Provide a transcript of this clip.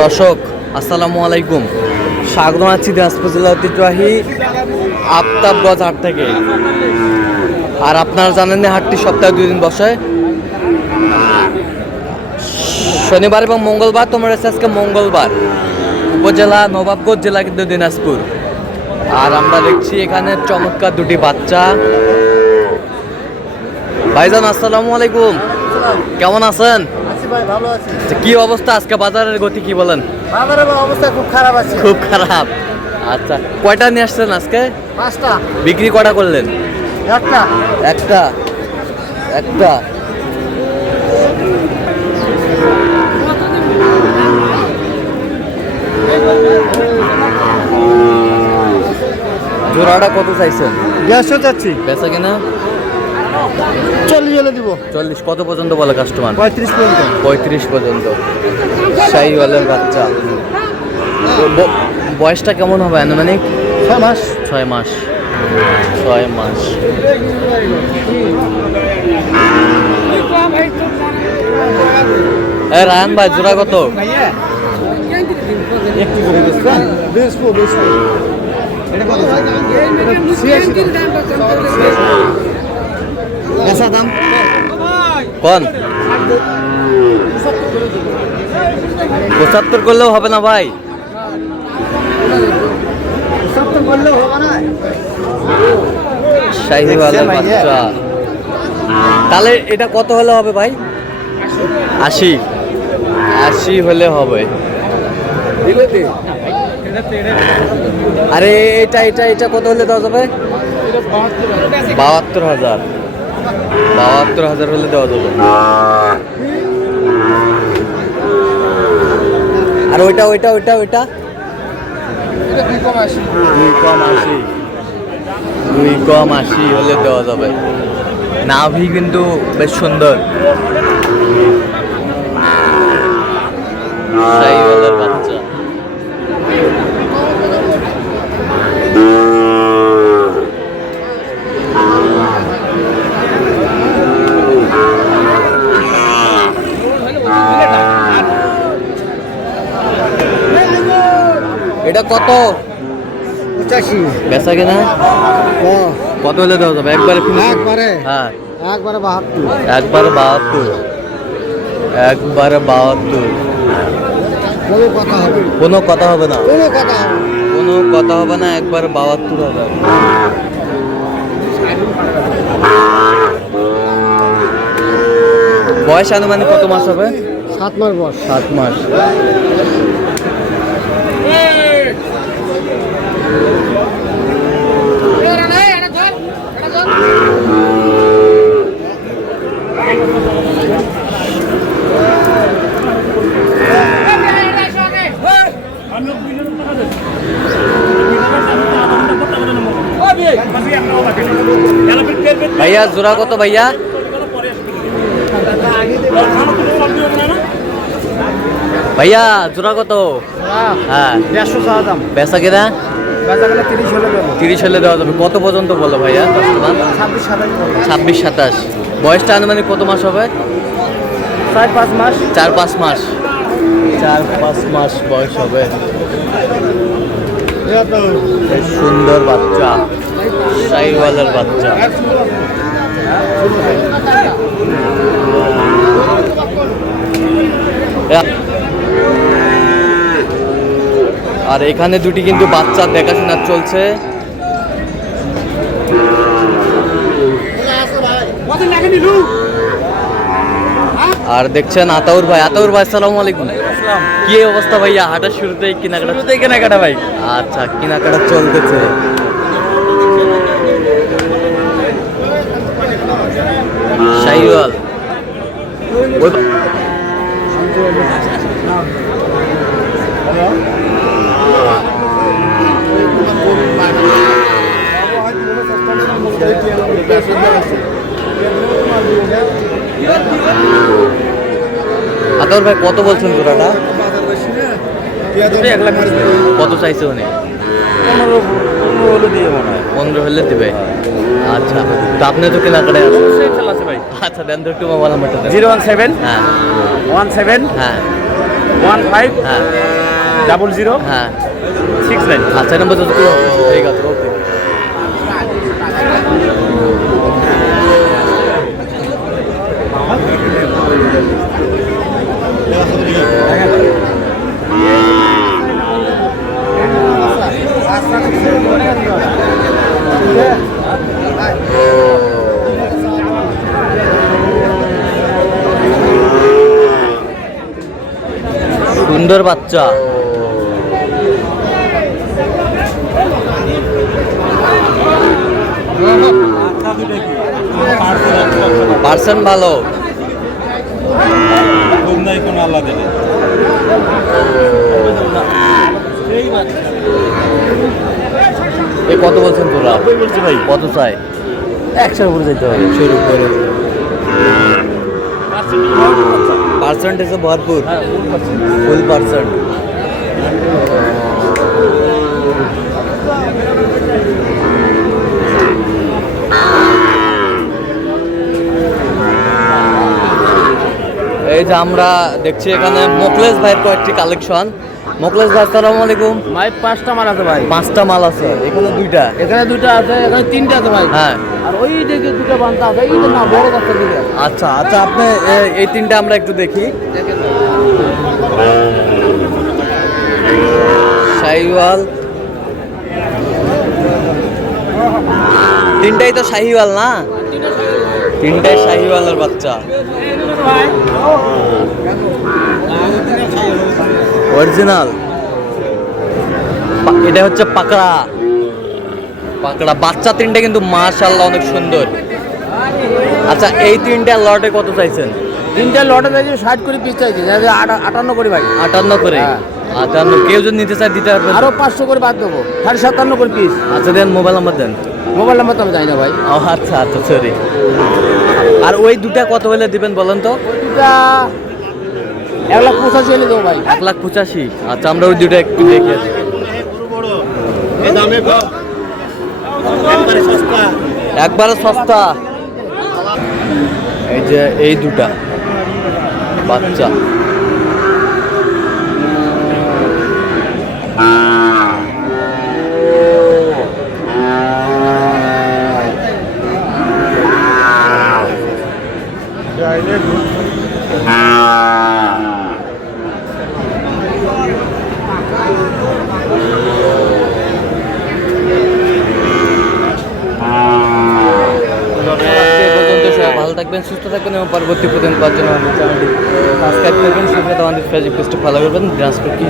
দর্শক আসসালামু আলাইকুম, স্বাগত জানাচ্ছি দিনাজপুর জেলা ঐতিহ্যবাহী আফতাবগঞ্জ হাট থেকে। আর আপনারা জানেন না, হাটটি সপ্তাহে 2 দিন বসে, শনিবার এবং মঙ্গলবার। তোমরা আজকে মঙ্গলবার, উপজেলা নবাবগঞ্জ, জেলা কিন্তু দিনাজপুর। আর আমরা দেখছি এখানে চমৎকার দুটি বাচ্চা। ভাইজান আসসালামু আলাইকুম, কেমন আছেন? কি অবস্থা আজকে বাজারের গতি কি বলেন? বাজারের অবস্থা খুব খারাপ আছে। খুব খারাপ। আচ্ছা, কয়টা নিয়ে আসছেন আজকে? 5টা। বিক্রি কয়টা করলেন? একটা। একটা একটা জোড়াটা কত চাইছেন? 150 চাচ্ছি। বেচা কিনা 40 হলে দিব। 40। কত পর্যন্ত বলে কাস্টমার? 35 পর্যন্ত। 35 পর্যন্ত। শাহিওয়ালের বাচ্চা। বয়সটা কেমন হবে আনুমানিক? 6 মাস। 6 মাস। 6 মাস। রায়ন ভাই, জোড়া কত? একটু করে দিচ্ছেন। 20 এটা কত? এসা দাম কোন 75 করলেও হবে না ভাই? 70 করলেও হবে না। শাহিওয়ালের বাচ্চা। তাহলে এটা কত হলে হবে ভাই? 80। 80 হলে হবে। আরে এটা এটা এটা কত হলে দেওয়া যাবে? 72,000। 72,000 হলে দেওয়া যাবে। আর ওইটা ওইটা ওইটা ওইটা 2 কম 80। 2 কম 80। 2 কম 80 হলে দেওয়া যাবে। নাভি কিন্তু বেশ সুন্দর। শাহিওয়ালের বাচ্চা। এটা কত? 85। বেচা কিনা কত হলে দেওয়া যাবে? একবারে একবারে? হ্যাঁ, একবারে 72। একবারে 72। একবারে 72। কোনো কথা হবে? কোনো কথা হবে না। কোনো কথা হবে? কোনো কথা হবে না। একবারে 72,000। বয়স আনুমানিক কত মাস হবে? 7 মাস বয়স। 7 মাস। ভাইয়া জোড়া কত ভাইয়া? ভাইয়া জোড়া কত? হ্যাঁ, 150 টাকা দাম। বেচা কিনা বাজার গেলে 30 হলে দেবো। 30 হলে দেওয়া যাবে। কত পর্যন্ত বলো ভাইয়া? 26 27। 26 27। বয়সটা আনুমানিক কত মাস হবে? 4-5 মাস। 4-5 মাস। 4-5 মাস বয়স হবে। বেশ সুন্দর বাচ্চা, শাহিওয়ালের বাচ্চা। আর এখানে দুটি কিন্তু বাচ্চা দেখাশোনা চলছে। আর দেখছেন আতাউর ভাই। আতাউর ভাই আসসালামু আলাইকুম। কি অবস্থা ভাইয়া? হাটের শুরুতেই কেনাকাটা ভাই? আচ্ছা, কেনাকাটা চলতেছে। শাহিওয়াল আতর ভাই, কত বলছেন জোড়াটা? কত চাইছে উনি? 15 হলে দিবে। আচ্ছা, তো আপনি তো কেনাকাটায় আছেন। আচ্ছা, দেন তো একটু মোবাইল নাম্বারটা দেন। 017 হ্যাঁ 17 হ্যাঁ 15 হ্যাঁ 00 হ্যাঁ 69 আচ্ছা নম্বর যত ঠিক আছে ওকে সুন্দর বাচ্চা পার্সেন্ট ভালো এ কত বলছেন তোরা বলছি ভাই কত চাই 100 উপরে যেতে হবে 100 উপরে পার্সেন্টেজে ভরপুর ফুল পার্সেন্ট এই যে আমরা দেখছি এখানে মোকলেশ ভাইয়ের কয়েকটি কালেকশন মোকলেশ ভাই আসসালামু আলাইকুম ভাই 5টা মাল আছে ভাই, 5টা মাল আছে এখানে দুইটা এখানে 2টা আছে, এখানে 3টা আছে ভাই। হ্যাঁ আর ওই দিকে 2টা বান্ধা আছে, এই যে না বড় গাছের দিকে আচ্ছা আচ্ছা আপনি এই তিনটা আমরা একটু দেখি দেখেন। শাহিওয়াল তিনটাই তো শাহিওয়াল না তিনটাই শাহিওয়ালের বাচ্চা অরিজিনাল এটা হচ্ছে পাকড়া পাকড়া বাচ্চা তিনটে কিন্তু মাশাআল্লাহ অনেক সুন্দর আচ্ছা এই তিনটা লটে কত চাইছেন 3টা লটে দেখি 60 করে পিস চাইছে, 58 করে ভাই, 58 করে হ্যাঁ। 58 কেউ যদি নিতে চায় দিতে পারবেন আরো 500 করে বাদ দেবো, 57 করে পিস। আচ্ছা দেন মোবাইল নাম্বার দেন মোবাইল নাম্বার তো আমি জানি না ভাই। ও আচ্ছা আচ্ছা সরি আর ওই দুটা কত হলে দিবেন বলেন তো দুটা 1,85,000 এলে দেবো ভাই। 1,85,000 আচ্ছা আমরা ওই দুটো একটু দেখে আসি একবারে সস্তা এই যে এই দুটা বাচ্চা ভালো থাকবেন সুস্থ থাকবেন এবং পরবর্তী প্রতিদিন পাওয়ার জন্য আমাদের চ্যানেলটি সাবস্ক্রাইব করবেন সাথে আমাদের ফেসবুক পেজটি ফলো করবেন ট্রান্সপোর্ট কি